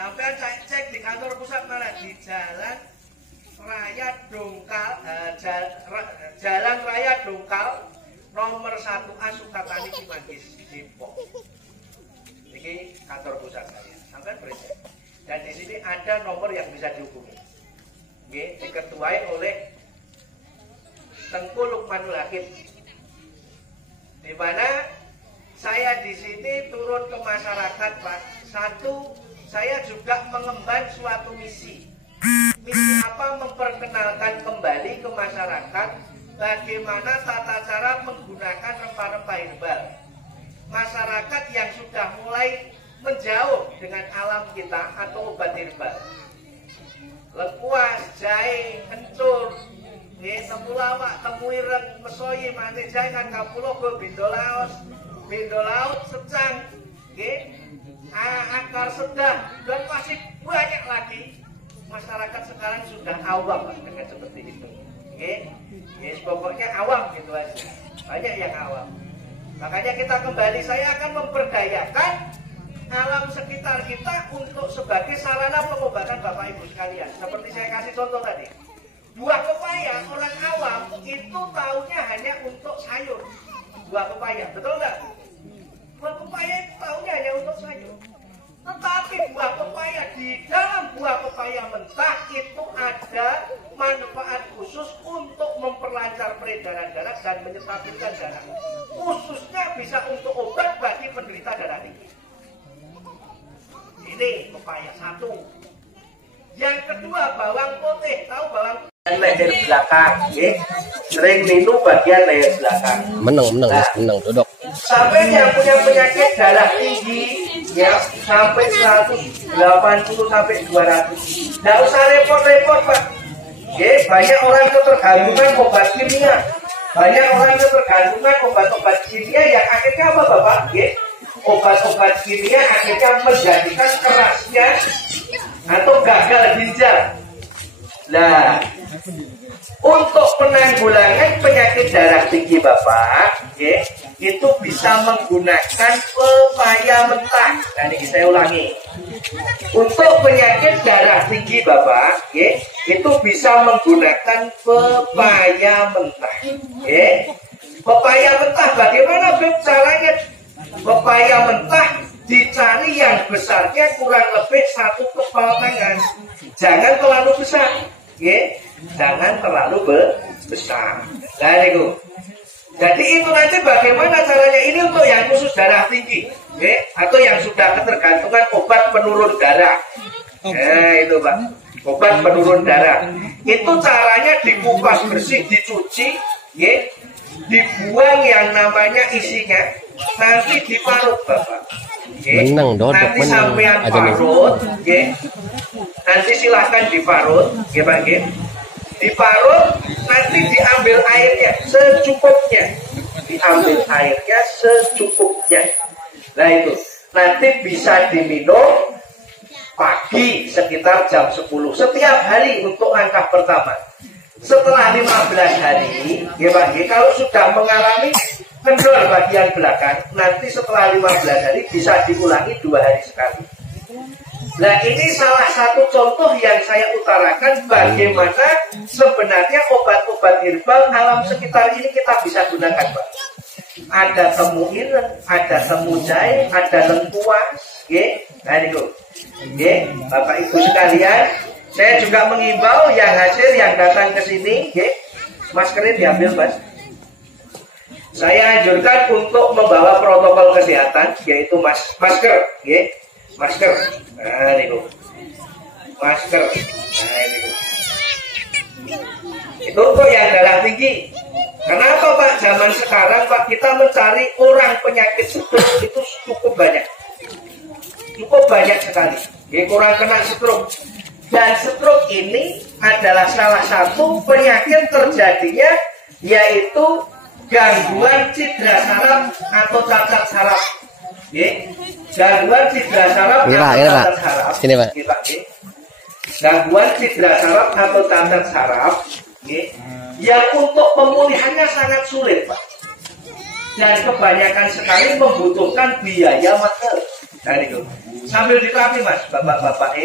Sampai saya cek di kantor pusat mana, di Jalan Raya Dongkal, Jalan Raya Dongkal nomor 1A Sukatani Cimanggis, Depok. Ini kantor pusat saya. Sampai berita. Dan di sini ada nomor yang bisa dihubungi. Diketuai oleh Tengku Lukmanul Hakim. Di mana saya di sini turun ke masyarakat, Pak. Satu, saya juga mengemban suatu misi. Misi apa? Memperkenalkan kembali ke masyarakat bagaimana tata cara menggunakan rempah-rempah herbal. Masyarakat yang sudah mulai menjauh dengan alam kita atau obat herbal. Lekuas, jahe, kencur, temulawak, temuireng, mesoyi, mante jahe, kapulogo, bindolaos, bindolaut, secang, akar sedah, dan masih banyak lagi. Masyarakat sekarang sudah awam dengan seperti itu. Pokoknya awam gitu aja. Banyak yang awam. Makanya kita kembali, saya akan memperdayakan alam sekitar kita untuk sebagai sarana pengobatan Bapak Ibu sekalian. Seperti saya kasih contoh tadi. Buah pepaya, orang awam itu taunya hanya untuk sayur. Buah pepaya, betul nggak? Buah pepaya itu taunya hanya untuk sayur. Tetapi buah pepaya, di dalam buah pepaya mentah itu ada manfaat khusus untuk memperlancar peredaran darah dan menyetabilkan darah. Khususnya bisa untuk obat bagi penderita darah tinggi. Ini pepaya satu. Yang kedua, bawang putih. Tahu bawang putih? Leher belakang, sering minum bagian leher belakang. Menang, duduk. Sampai yang punya penyakit darah tinggi, ya sampai 180 sampai 200. Nggak usah repot-repot, Pak. Banyak orang ketergantungan obat kimia. Banyak orang ketergantungan obat-obat kimia yang akhirnya apa, Bapak? Obat-obat kimia akhirnya menjadikan kerasnya atau gagal ginjal. Nah, untuk penanggulangan penyakit darah tinggi Bapak, itu bisa menggunakan pepaya mentah. Nah, ini saya ulangi. Untuk penyakit darah tinggi Bapak, itu bisa menggunakan pepaya mentah. Pepaya mentah bagaimana caranya? Pepaya mentah dicari yang besarnya kurang lebih 1 kepal tangan. Jangan terlalu besar, jangan terlalu besar. Nah, itu. Jadi itu nanti bagaimana caranya? Ini untuk yang khusus darah tinggi, atau yang sudah ketergantungan obat penurun darah. Itu Pak, obat penurun darah. Itu caranya dikupas bersih, dicuci, dibuang yang namanya isinya, nanti diparut Bapak. Nanti sampean parut, nanti silahkan diparut, Pak. Diparut, nanti diambil airnya secukupnya, Nah itu, nanti bisa diminum pagi sekitar jam 10 setiap hari untuk langkah pertama. Setelah 15 hari, Pak, kalau sudah mengalami kendor bagian belakang, nanti setelah 15 hari bisa diulangi 2 hari sekali. Nah, ini salah satu contoh yang saya utarakan bagaimana sebenarnya obat-obat herbal alam sekitar ini kita bisa gunakan, Pak. Ada temu ireng, ada temu jahe, ada lengkuas, nah itu, Bapak Ibu sekalian, saya juga mengimbau yang hasil yang datang ke sini, maskernya diambil, Mas. Saya anjurkan untuk membawa protokol kesehatan, yaitu masker, masker. Nah, ini masker. Nah, ini itu untuk yang darah tinggi. Kenapa Pak? Zaman sekarang Pak, kita mencari orang penyakit stroke itu cukup banyak sekali. Kurang kena stroke. Dan stroke ini adalah salah satu penyakit terjadinya, yaitu gangguan cedera saraf atau cacat saraf. Gangguan cedera saraf atau cacat saraf. Sini, Pak. Gangguan cedera saraf atau cacat saraf, yang untuk pemulihannya sangat sulit, Pak. Dan kebanyakan sekali membutuhkan biaya mahal. Nah itu sambil diterapi mas, bapak-bapak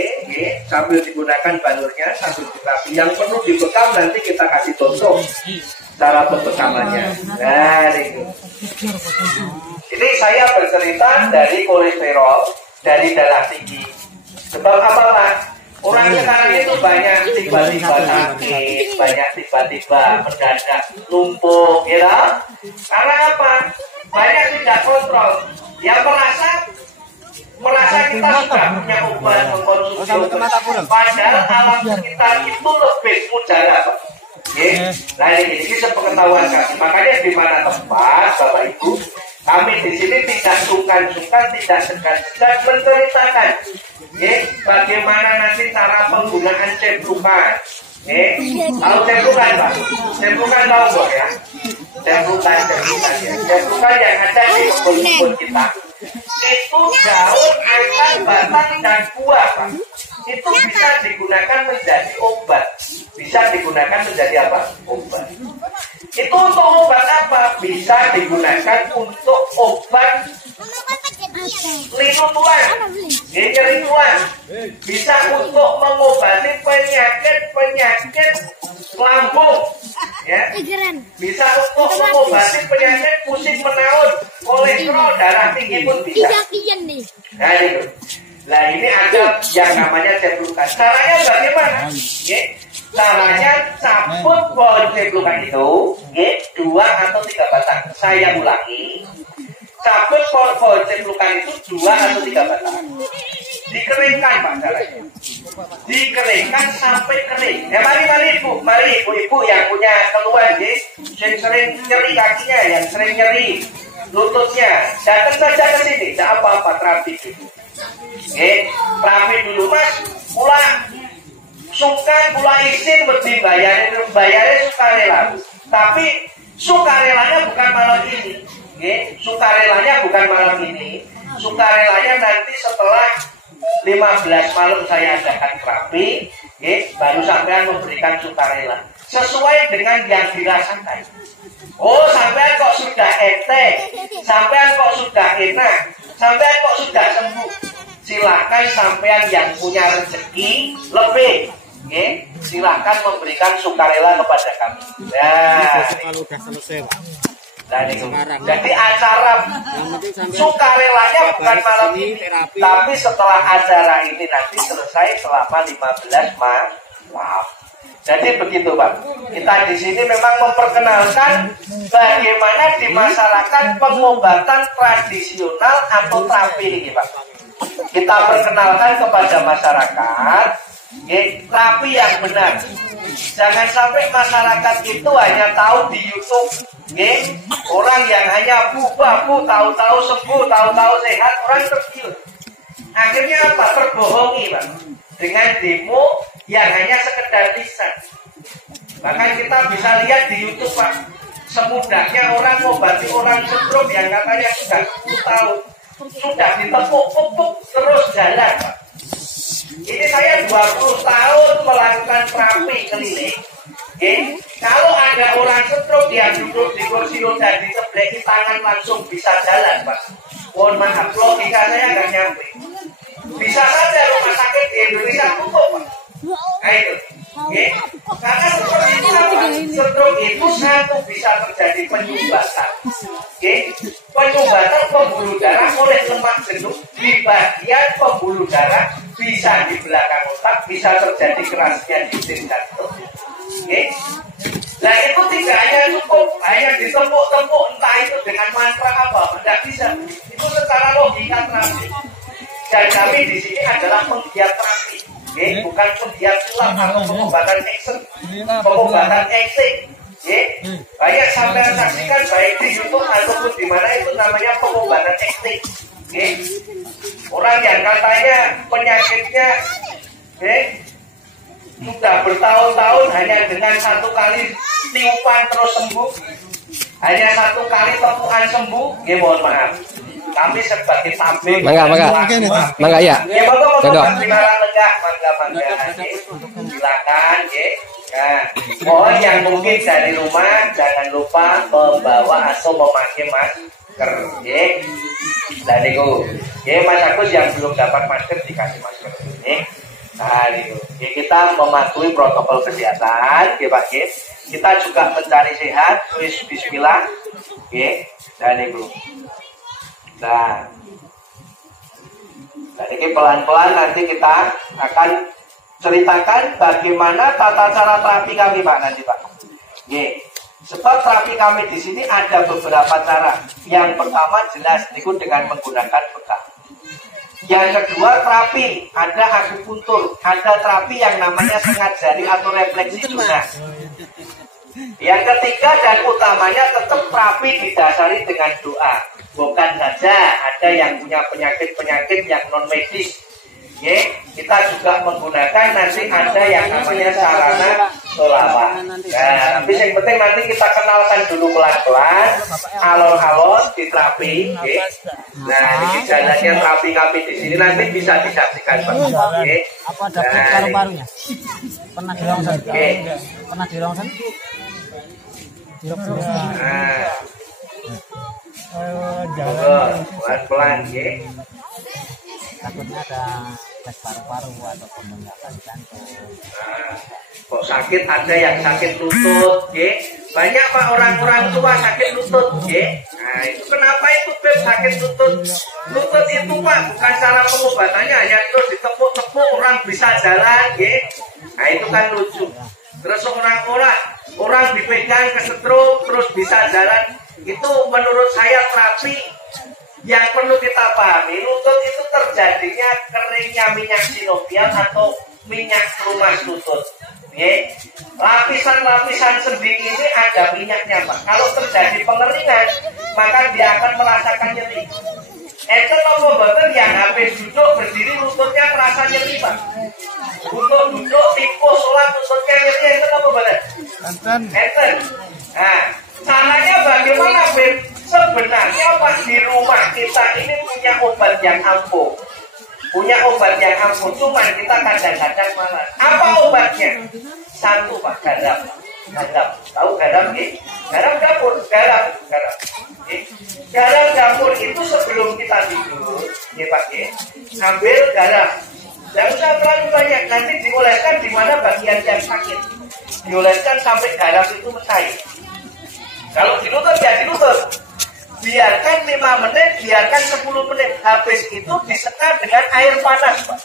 sambil digunakan balurnya, sambil diterapi. Yang perlu dibekam nanti kita kasih contoh cara pembekamannya. Nah itu. Ini saya bercerita dari kolesterol, dari darah tinggi. Sebab apa mas? Orang sekarang itu banyak tiba-tiba sakit, banyak tiba-tiba mendadak lumpuh, ya. Karena apa? Banyak tidak kontrol. Yang merasa kita sudah punya obat mengkonsumsi obat. Padahal alam sekitar itu lebih mudara, Pak. Nah ini sepengetahuan kami. Makanya di mana tempat, Bapak Ibu, kami di sini tidak sungkan-sungkan, tidak segan-segan menceritakan bagaimana nanti cara penggunaan ceplukan. Tahu ceplukan, Pak? Ceplukan tahu kok ya? Ceplukan ya. Ceplukan yang ada di kebun kita itu daun, akar, batang dan buah, Pak. Itu bisa digunakan menjadi obat. Bisa digunakan menjadi apa? Obat. Itu untuk obat apa? Bisa digunakan untuk obat linu tulang, nyeri tulang. Bisa untuk mengobati penyakit lambung, ya. Bisa untuk mengobati penyakit pusing menaun, kolesterol, darah tinggi pun bisa. Nah itu. Nah ini ada yang namanya ceplukan. Caranya bagaimana? Caranya cabut pohon ceplukan itu 2 atau 3 batang. Saya ulangi, cabut pohon ceplukan itu 2 atau 3 batang. Dikeringkan Pak caranya. Dikeringkan sampai kering. Ya mari ibu yang punya keluhan yang sering nyeri kakinya, yang sering nyeri lututnya, datang saja ke sini. Tidak apa-apa, terapi dulu. Terapi dulu mas. Pula izin bayarnya sukarela. Tapi sukarelanya bukan malam ini. Sukarelanya bukan malam ini. Sukarelanya nanti setelah 15 malam saya adakan terapi, baru sampean memberikan sukarela sesuai dengan yang dirasakan. Oh, sampean kok sudah enteng, sampean kok sudah enak, sampean kok sudah sembuh. Silakan sampean yang punya rezeki lebih, silakan memberikan sukarela kepada kami. Kalau udah selesai, jadi acara sukarelanya bukan malam ini, tapi setelah acara ini nanti selesai selama 15 maaf. Jadi begitu Pak. Kita di sini memang memperkenalkan bagaimana di masyarakat pengobatan tradisional atau terapi ini Pak. Kita perkenalkan kepada masyarakat terapi yang benar. Jangan sampai masyarakat itu hanya tahu di YouTube, orang yang hanya bu tahu-tahu sembuh, tahu-tahu sehat, orang tergiur. Akhirnya apa? Terbohongi Pak. Dengan demo yang hanya sekedar lisan. Bahkan kita bisa lihat di YouTube Pak, semudahnya orang mengobati orang stroke yang katanya sudah 10 tahun, sudah ditepuk-tepuk terus jalan Pak. Ini saya 20 tahun melakukan terapi keliling. Kalau ada orang stroke yang duduk di kursi roda disebleki tangan langsung bisa jalan Pak. Mohon maaf, logika saya nggak nyampe. Bisa saja rumah sakit di Indonesia tutup Pak. Nah itu. Karena seperti itu apa? Stroke itu satu bisa terjadi penyumbatan. Penyumbatan pembuluh darah oleh lemak jenuh di bagian pembuluh darah, bisa di belakang otak, bisa terjadi kerasnya di jantung. Nah itu tidak hanya cukup hanya ditepuk-tepuk entah itu dengan mantra apa, tidak bisa. Itu secara logika terapi. Dan kami di sini adalah penggiat terapi, bukan penggiat sulap atau pengobatan action, pengobatan acting. Banyak sampai saksikan baik di YouTube ataupun di mana itu namanya pengobatan acting. Orang yang katanya penyakitnya sudah bertahun-tahun hanya dengan 1 kali tiupan terus sembuh, hanya 1 kali tepukan sembuh. Mohon maaf, kami sebagai tabib. Mangga ya. Monggo silakan. Nah, mohon yang mungkin dari rumah jangan lupa membawa atau memakai masker, ya. Nah niku, ya Mas Agus yang belum dapat masker dikasih masker ini. Nah niku, ya, kita mematuhi protokol kesehatan, ya Pak. Ya. Kita juga mencari sehat, Bismillah, ya. Nah niku. Nah ini pelan-pelan nanti kita akan ceritakan bagaimana tata cara terapi kami Pak nanti Pak. Ye. Sebab terapi kami di sini ada beberapa cara. Yang pertama jelas itu dengan menggunakan bekal. Yang kedua terapi ada akupuntur, ada terapi yang namanya sengat jari atau refleksi lunak. Yang ketiga dan utamanya tetap terapi didasari dengan doa. Bukan saja ada yang punya penyakit-penyakit yang non medis. Ya, kita juga menggunakan nanti ada yang namanya sarana sholawat. Nah, tapi yang penting nanti kita kenalkan dulu pelan-pelan, alon-alon di terapi. Ya. Nah, ini jalannya terapi kami di sini nanti bisa disaksikan Pak. Ya. Apa ada paru-parunya? Pernah dirongsen? Pernah dirongsen? Nah, pelan-pelan ya. Takutnya ada tes paru-paru atau pembengkakan jantung. Nah, kok sakit ada yang sakit lutut, ya. Banyak Pak orang-orang tua sakit lutut, ya. Nah itu kenapa itu Beb sakit lutut? Lutut itu Pak bukan cara pengobatannya hanya terus ditepuk-tepuk orang bisa jalan, ya. Nah itu kan lucu. Terus orang dipegang kesetrum terus bisa jalan. Itu menurut saya terapi yang perlu kita pahami, lutut itu terjadinya keringnya minyak sinovial atau minyak pelumas lutut. Ya. Lapisan-lapisan sendi ini ada minyaknya Pak. Kalau terjadi pengeringan, maka dia akan merasakan nyeri. Itu apa betul yang habis duduk berdiri lututnya terasa nyeri Pak. Untuk duduk tikus sholat lututnya nyeri itu apa betul? Enten. Nah, caranya bagaimana Beb? Sebenarnya pas di rumah kita ini punya obat yang ampuh. Punya obat yang ampuh, cuman kita kadang-kadang malas. Apa obatnya? Satu Pak, garam. Garam, tahu garam ya? Garam dapur, garam. Garam dapur itu sebelum kita tidur, ya Pak ya. Ambil garam. Jangan usah terlalu banyak, nanti dioleskan di mana bagian yang sakit. Dioleskan sampai garam itu mencair. Kalau dilutut ya dilutut. Biarkan 5 menit, biarkan 10 menit. Habis itu disekat dengan air panas Pak.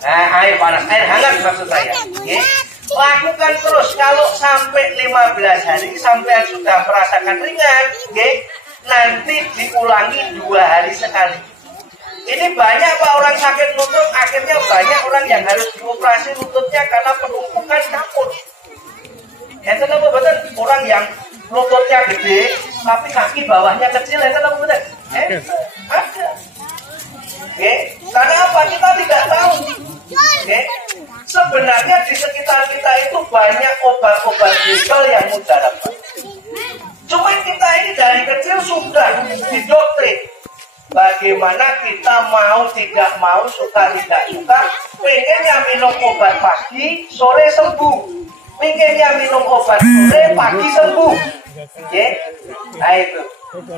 Nah air panas, air hangat maksud saya. Ya. Lakukan terus. Kalau sampai 15 hari sampai sudah merasakan ringan, ya, nanti diulangi 2 hari sekali. Ini banyak Pak orang sakit lutut, akhirnya banyak orang yang harus dioperasi lututnya karena penumpukan kapur. Itu apa betul? Orang yang lututnya gede, tapi kaki bawahnya kecil, itu apa betul? Ada. Karena apa? Kita tidak tahu. Sebenarnya di sekitar kita itu banyak obat-obat legal yang mujarab. Cuma kita ini dari kecil sudah didoktrin. Bagaimana kita mau tidak mau, suka tidak suka, pengennya minum obat pagi, sore sembuh. Pengennya minum obat sore, pagi sembuh. Nah itu.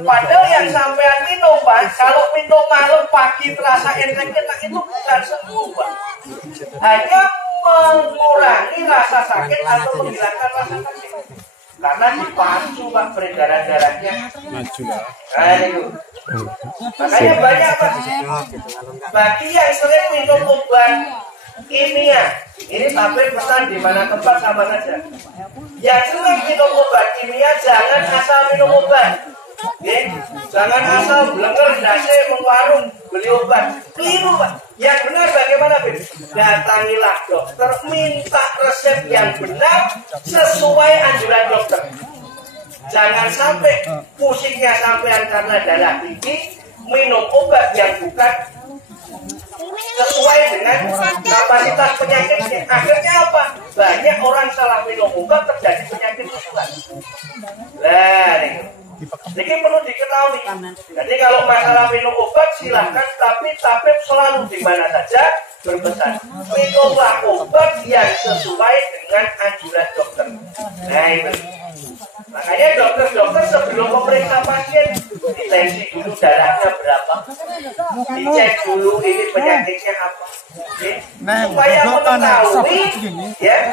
Padahal yang sampean minum Pak, kalau minum malam pagi terasa enak-enak itu bukan sembuh Pak. Hanya mengurangi rasa sakit atau menghilangkan rasa sakit. Karena dipacu Pak peredaran darahnya. Nah itu. Makanya banyak Pak. Bagi yang sering minum obat kimia, ini sampai pesan di mana tempat sama saja. Yang sering minum obat kimia jangan asal minum obat. Jangan asal blenger dasi warung beli obat. Keliru Pak. Yang benar bagaimana Beb? Datangilah dokter, minta resep yang benar sesuai anjuran dokter. Jangan sampai pusingnya sampean karena darah tinggi minum obat yang bukan sesuai dengan kapasitas penyakitnya. Akhirnya apa? Banyak orang salah minum obat terjadi penyakit susulan. Nah, ini perlu diketahui. Jadi kalau masalah minum obat silahkan, tapi tabib selalu di mana saja berpesan, minumlah obat yang sesuai dengan anjuran dokter. Nah itu. Makanya dokter sebelum memeriksa pasien ditensi dulu darahnya berapa, dicek dulu ini penyakitnya apa, supaya mengetahui,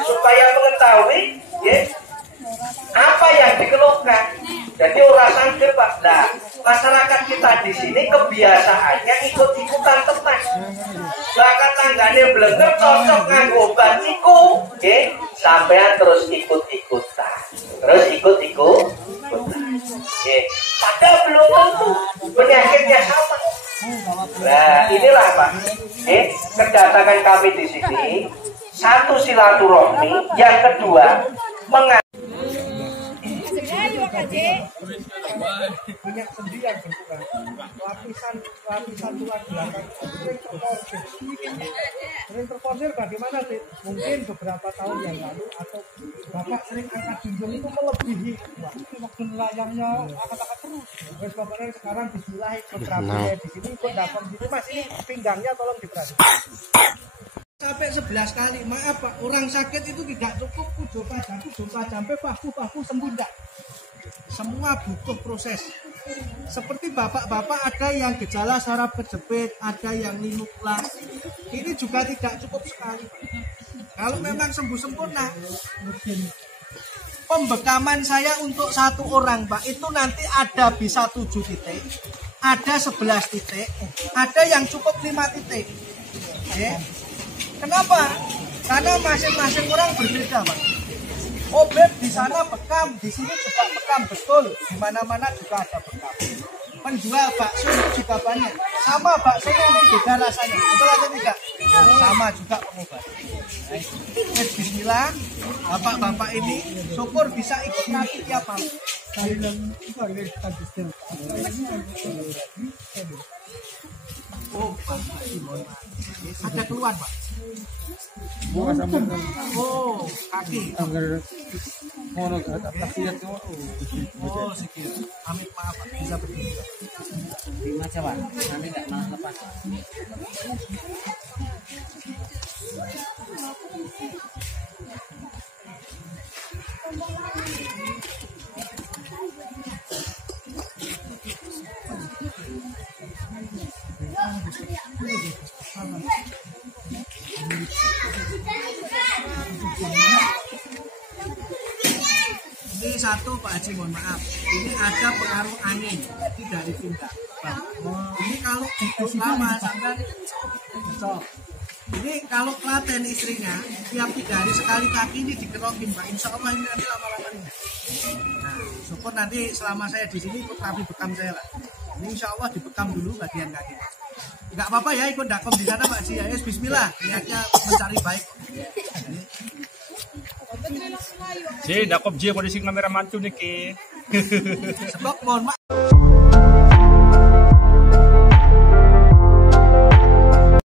supaya mengetahui, apa yang dikeluhkan. Jadi orang sangkir Pak. Nah, masyarakat kita di sini kebiasaannya ikut-ikutan teman. Bahkan tanggane blenger cocok nganggo obat iku, sampean terus ikut-ikutan. Terus ikut-ikutan. Padahal belum tentu penyakitnya sama. Nah, inilah Pak. Kedatangan kami di sini, satu silaturahmi, yang kedua Punya sendi yang berkurang, lapisan tulang belakang sering terporsir. Bagaimana sih? Mungkin beberapa tahun yang lalu atau Bapak sering angkat junjung itu melebihi waktu melayangnya angkat-angkat terus. Terus Bapaknya sekarang bismillah ikut terapi di sini, ikut dapat gitu Mas, ini pinggangnya tolong diperhatikan. Sampai 11 kali, maaf Pak, orang sakit itu tidak cukup kujopa jampe paku sembuh enggak. Semua butuh proses. Seperti bapak-bapak ada yang gejala saraf kejepit, ada yang linuklah. Ini juga tidak cukup sekali. Kalau memang sembuh sempurna, pembekaman saya untuk satu orang Pak, itu nanti ada bisa 7 titik, ada 11 titik, ada yang cukup 5 titik. Kenapa? Karena masing-masing orang berbeda Pak. Obat di sana bekam, di sini juga bekam, betul. Di mana-mana juga ada bekam. Penjual bakso juga banyak. Sama baksonya nanti beda rasanya. Betul atau tidak? Sama juga pengobatan. Bismillah, bapak-bapak ini syukur bisa ikut nanti tiap hari. Oh, Pak, ada keluar Pak. Oh, kaki. Oh, sikit. Amit maaf Pak, bisa berdiri. Terima aja Pak, nanti nggak malah lepas. Ini satu Pak Haji, mohon maaf. Ini ada pengaruh angin, jadi dari pinggang. Ini kalau hidup lama sampai ini kalau Klaten istrinya tiap 3 hari sekali kaki ini dikerokin Pak. Insya Allah ini nanti lama-lama ini. Nah, syukur nanti selama saya di sini ikut rapi bekam saya lah. Ini insya Allah dibekam dulu bagian kaki. Enggak apa-apa ya ikut dakom di sana Pak Haji ya. Bismillah, niatnya mencari baik. Dakom J kondisi kamera mantu nih ke. Sebab mohon maaf.